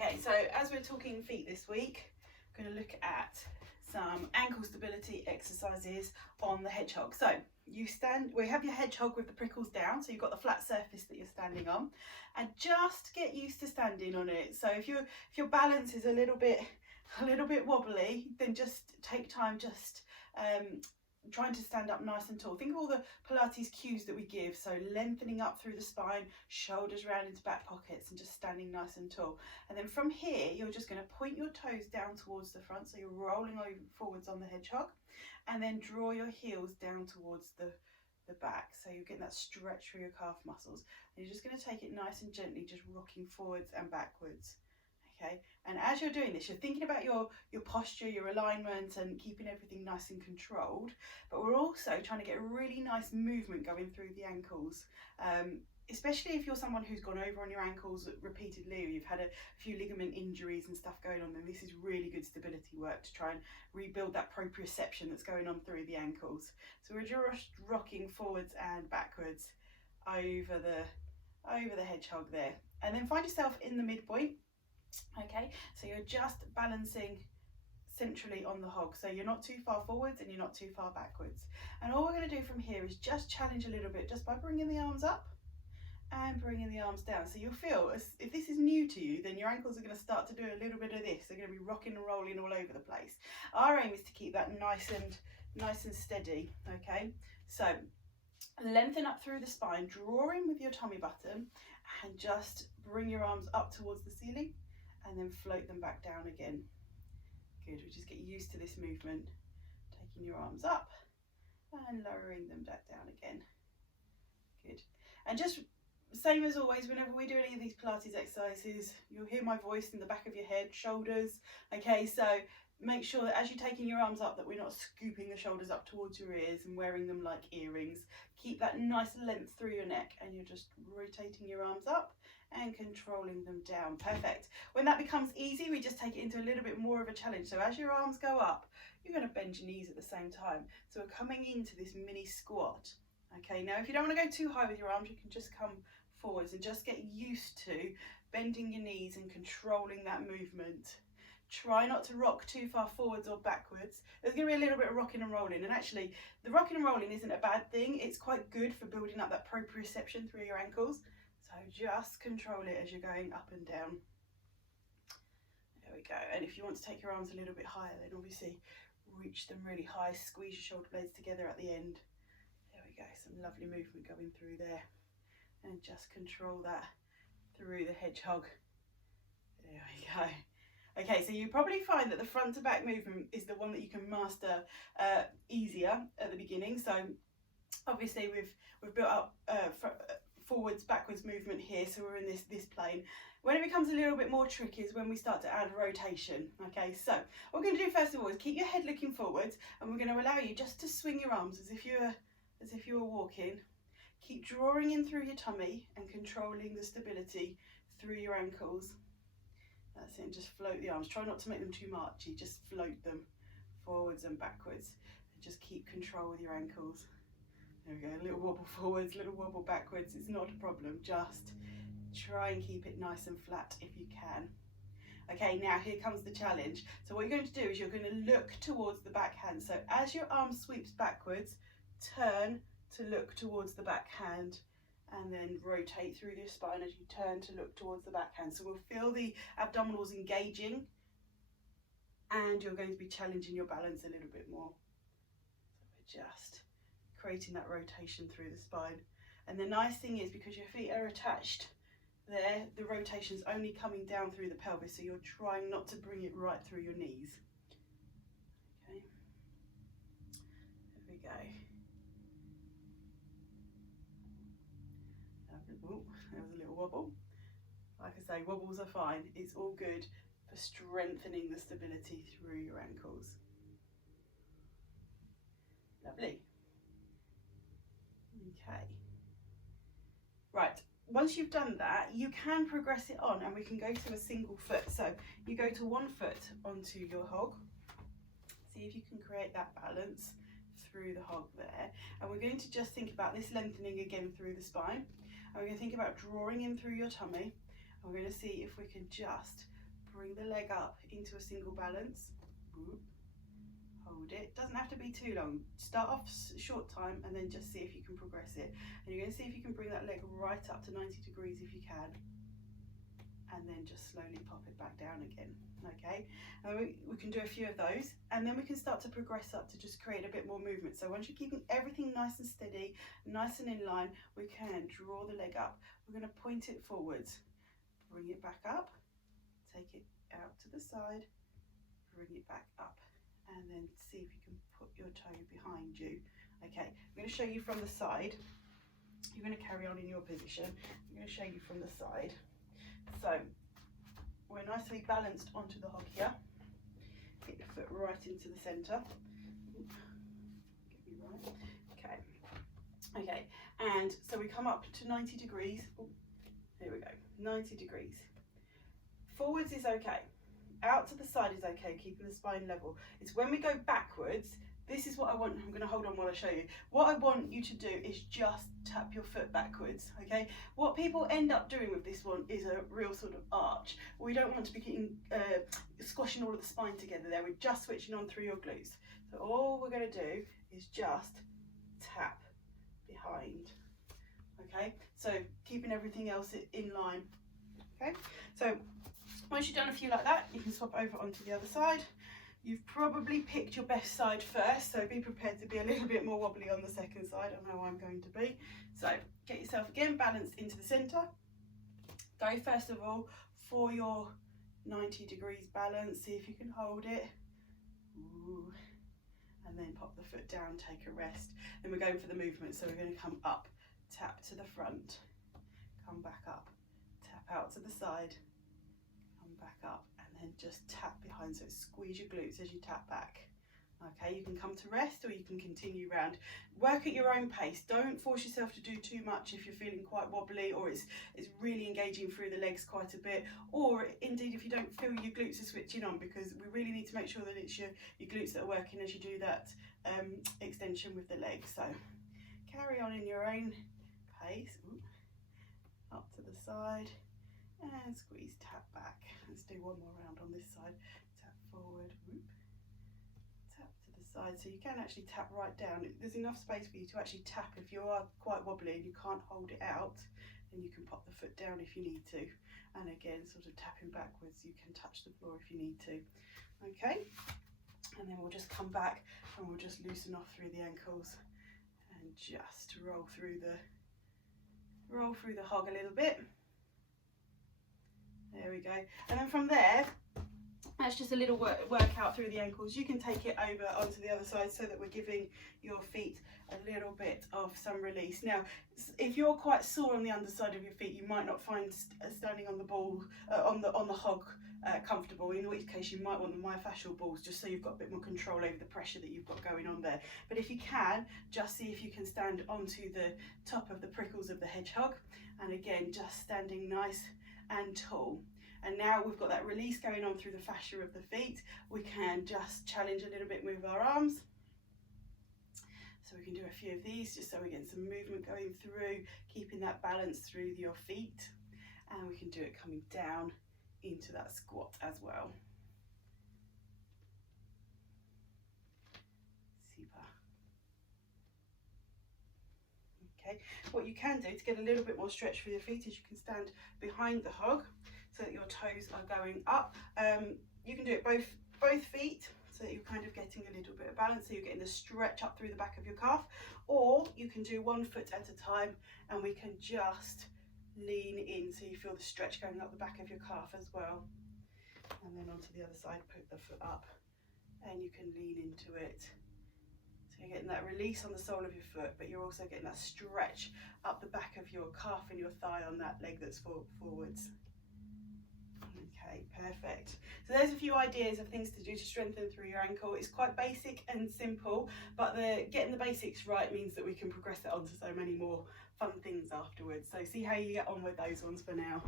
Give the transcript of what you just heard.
Okay, so as we're talking feet this week, I'm going to look at some ankle stability exercises on the hedgehog. So we have your hedgehog with the prickles down, so you've got the flat surface that you're standing on, and just get used to standing on it. So if your balance is a little bit wobbly, then just take time trying to stand up nice and tall. Think of all the Pilates cues that we give. So lengthening up through the spine, shoulders round into back pockets, and just standing nice and tall. And then from here, you're just going to point your toes down towards the front. So you're rolling over forwards on the hedgehog, and then draw your heels down towards the back. So you're getting that stretch through your calf muscles. And you're just going to take it nice and gently, just rocking forwards and backwards. Okay, and as you're doing this, you're thinking about your posture, your alignment, and keeping everything nice and controlled. But we're also trying to get a really nice movement going through the ankles, especially if you're someone who's gone over on your ankles repeatedly, or you've had a few ligament injuries and stuff going on. Then this is really good stability work to try and rebuild that proprioception that's going on through the ankles. So we're just rocking forwards and backwards over the hedgehog there, and then find yourself in the midpoint. Okay, so you're just balancing centrally on the hog, so you're not too far forwards and you're not too far backwards. And all we're going to do from here is just challenge a little bit, just by bringing the arms up and bringing the arms down. So you'll feel, if this is new to you, then your ankles are going to start to do a little bit of this. They're going to be rocking and rolling all over the place. Our aim is to keep that nice and steady. Okay, so lengthen up through the spine, draw in with your tummy button, and just bring your arms up towards the ceiling, and then float them back down again. Good, we just get used to this movement, taking your arms up and lowering them back down again. Good, and just same as always, whenever we do any of these Pilates exercises, you'll hear my voice in the back of your head, shoulders. Okay, so make sure that as you're taking your arms up, that we're not scooping the shoulders up towards your ears and wearing them like earrings. Keep that nice length through your neck, and you're just rotating your arms up and controlling them down. Perfect. When that becomes easy, we just take it into a little bit more of a challenge. So as your arms go up, you're going to bend your knees at the same time. So we're coming into this mini squat. Okay, now if you don't want to go too high with your arms, you can just come forwards and just get used to bending your knees and controlling that movement. Try not to rock too far forwards or backwards. There's going to be a little bit of rocking and rolling, and actually the rocking and rolling isn't a bad thing. It's quite good for building up that proprioception through your ankles. So just control it as you're going up and down. There we go. And if you want to take your arms a little bit higher, then obviously reach them really high, squeeze your shoulder blades together at the end. There we go, some lovely movement going through there. And just control that through the hedgehog. There we go. Okay, so you probably find that the front to back movement is the one that you can master easier at the beginning. So obviously we've built up forwards backwards movement here, so we're in this plane. When it becomes a little bit more tricky is when we start to add rotation. Okay, so what we're going to do first of all is keep your head looking forwards, and we're going to allow you just to swing your arms as if you were walking. Keep drawing in through your tummy and controlling the stability through your ankles. That's it, and just float the arms. Try not to make them too marchy, just float them forwards and backwards. And just keep control with your ankles. There we go, a little wobble forwards, little wobble backwards. It's not a problem, just try and keep it nice and flat if you can. Okay, now here comes the challenge. So what you're going to do is you're going to look towards the backhand. So as your arm sweeps backwards, turn to look towards the backhand, and then rotate through your spine as you turn to look towards the backhand. So we'll feel the abdominals engaging, and you're going to be challenging your balance a little bit more. So we're just creating that rotation through the spine. And the nice thing is, because your feet are attached there, the rotation's only coming down through the pelvis, so you're trying not to bring it right through your knees. Okay, there we go. Oh, there was a little wobble. Like I say, wobbles are fine. It's all good for strengthening the stability through your ankles. Lovely. Okay. Right, once you've done that, you can progress it on, and we can go to a single foot. So you go to one foot onto your hog. See if you can create that balance through the hog there. And we're going to just think about this lengthening again through the spine. And we're going to think about drawing in through your tummy. And we're going to see if we can just bring the leg up into a single balance, hold it, doesn't have to be too long, start off short time and then just see if you can progress it, and you're going to see if you can bring that leg right up to 90 degrees if you can, and then just slowly pop it back down again. Okay, and we can do a few of those, and then we can start to progress up to just create a bit more movement. So once you're keeping everything nice and steady, nice and in line, we can draw the leg up. We're going to point it forwards, bring it back up, take it out to the side, bring it back up, and then see if you can put your toe behind you. Okay, I'm going to show you from the side. You're going to carry on in your position. I'm going to show you from the side. So we're nicely balanced onto the hog here. Get your foot right into the centre. Get me right. Okay. Okay. And so we come up to 90 degrees. Ooh, here we go. 90 degrees. Forwards is okay. Out to the side is okay, keeping the spine level. It's when we go backwards, this is what I want. I'm going to hold on while I show you. What I want you to do is just tap your foot backwards, okay? What people end up doing with this one is a real sort of arch. We don't want to be getting, squashing all of the spine together there. We're just switching on through your glutes. So all we're going to do is just tap behind, okay? So keeping everything else in line, okay? So once you've done a few like that, you can swap over onto the other side. You've probably picked your best side first, so be prepared to be a little bit more wobbly on the second side. I know I'm going to be. So get yourself again balanced into the centre. Go first of all for your 90 degrees balance. See if you can hold it. Ooh. And then pop the foot down, take a rest. Then we're going for the movement, so we're going to come up, tap to the front, come back up, tap out to the side, come back up, and just tap behind, so squeeze your glutes as you tap back. Okay, you can come to rest or you can continue round. Work at your own pace. Don't force yourself to do too much if you're feeling quite wobbly or it's really engaging through the legs quite a bit, or indeed if you don't feel your glutes are switching on, because we really need to make sure that it's your glutes that are working as you do that extension with the legs. So carry on in your own pace. Ooh. Up to the side and squeeze, tap back. Let's do one more round on this side. Tap forward, whoop. Tap to the side, so you can actually tap right down. There's enough space for you to actually tap. If you are quite wobbly and you can't hold it out, then you can pop the foot down if you need to. And again, sort of tapping backwards, you can touch the floor if you need to. Okay, and then we'll just come back and we'll just loosen off through the ankles and just roll through the hog a little bit. There we go. And then from there, that's just a little workout through the ankles. You can take it over onto the other side so that we're giving your feet a little bit of some release. Now, if you're quite sore on the underside of your feet, you might not find standing on the ball, on the hog comfortable, in which case you might want the myofascial balls, just so you've got a bit more control over the pressure that you've got going on there. But if you can, just see if you can stand onto the top of the prickles of the hedgehog, and again, just standing nice and tall. And now we've got that release going on through the fascia of the feet. We can just challenge a little bit with our arms. So we can do a few of these just so we get some movement going through, keeping that balance through your feet. And we can do it coming down into that squat as well. Super. Okay, what you can do to get a little bit more stretch for your feet is you can stand behind the hog so that your toes are going up. You can do it both feet, so that you're kind of getting a little bit of balance, so you're getting the stretch up through the back of your calf, or you can do one foot at a time and we can just lean in so you feel the stretch going up the back of your calf as well. And then onto the other side, put the foot up and you can lean into it. So you're getting that release on the sole of your foot, but you're also getting that stretch up the back of your calf and your thigh on that leg that's forwards. Okay, perfect. So there's a few ideas of things to do to strengthen through your ankle. It's quite basic and simple, but getting the basics right means that we can progress it onto so many more fun things afterwards. So see how you get on with those ones for now.